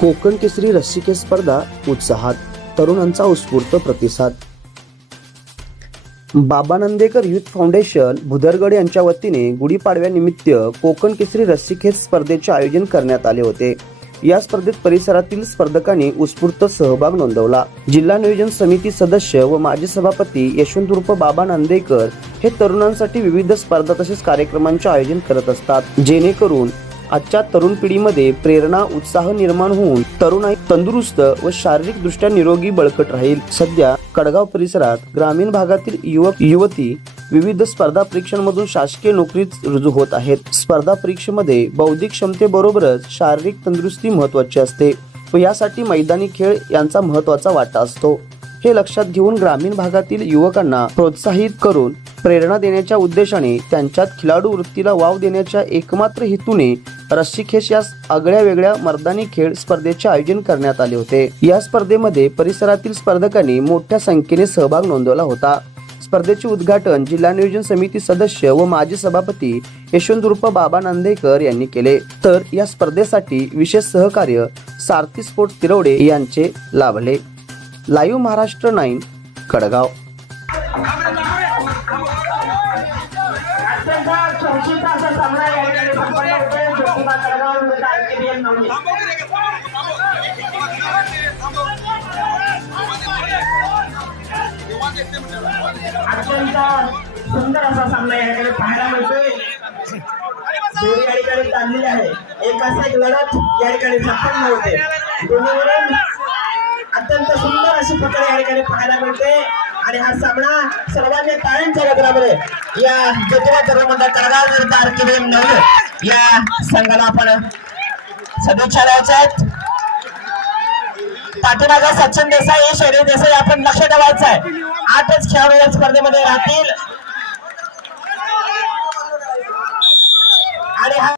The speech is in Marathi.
कोकण केसरी रस्सीखेच स्पर्धा उत्साहात तरुणांचा उत्स्फूर्त प्रतिसाद. बाबा नंदेकर युथ फाउंडेशन भुदरगड यांच्या वतीने गुढीपाडव्यानिमित्त कोकण केसरी रस्सीखेच स्पर्धेचे आयोजन करण्यात आले होते. या स्पर्धेत परिसरातील स्पर्धकांनी उत्स्फूर्त सहभाग नोंदवला. जिल्हा नियोजन समिती सदस्य व माजी सभापती यशवंत बाबा नांदेकर हे तरुणांसाठी विविध स्पर्धा तसेच कार्यक्रमांचे आयोजन करत असतात. जेणेकरून आजच्या तरुण पिढीमध्ये प्रेरणा उत्साह निर्माण होऊन तरुणाई तंदुरुस्त व शारीरिक दृष्ट्या निरोगी बळकट राहील. सध्या कडगाव परिसरात ग्रामीण भागातील युवक युवती विविध स्पर्धा परीक्षांमधून शासकीय नोकरीत रुजू होत आहेत. स्पर्धा परीक्षेमध्ये बौद्धिक क्षमतेबरोबरच शारीरिक तंदुरुस्ती महत्वाची असते व यासाठी मैदानी खेळ यांचा महत्त्वाचा वाटा असतो. हे लक्षात घेऊन ग्रामीण भागातील युवकांना प्रोत्साहित करून प्रेरणा देण्याच्या उद्देशाने त्यांच्यात खिलाडू वृत्तीला वाव देण्याच्या एकमात्र हेतूने रस्सीखेच या आगळ्या वेगळ्या मर्दानी खेळ स्पर्धेचे आयोजन करण्यात आले होते. या स्पर्धेमध्ये परिसरातील स्पर्धकांनी मोठ्या संख्येने सहभाग नोंदवला होता. स्पर्धेचे उद्घाटन जिल्हा नियोजन समिती सदस्य व माजी सभापती यशवंतरूप बाबा नांदेकर यांनी केले. तर या स्पर्धेसाठी विशेष सहकार्य सारथी स्पोर्ट तिरवडे यांचे लाभले. Live Maharashtra nine Kadegaon. अत्यंत चौशीचा असा सामना या ठिकाणी संपन्न होतोय. ज्योतिबा कडगाव विरुद्ध आरकेबीएन नवनी अत्यंत सुंदर असा सामना या ठिकाणी पाहायला मिळतोय. दोन्ही या ठिकाणी चाललेली आहे. एक असं एक लढत या ठिकाणी संपन्न होते. दोन्हीवरून अत्यंत सुंदर अशी प्रकारे या ठिकाणी पाहायला मिळते. आणि हा सामना सर्वांनी टाळ्यांच्या गजरामध्ये या ज्योतिबा तरुण मंडळ कडगाव विरुद्ध या संघाला आपण सदिच्छा द्यायच्या आहेत. पाठीमागे सचिन देसाई शरीर देसाई आपण लक्ष ठेवायचं आहे. आठच खेळाडू या स्पर्धेमध्ये राहतील.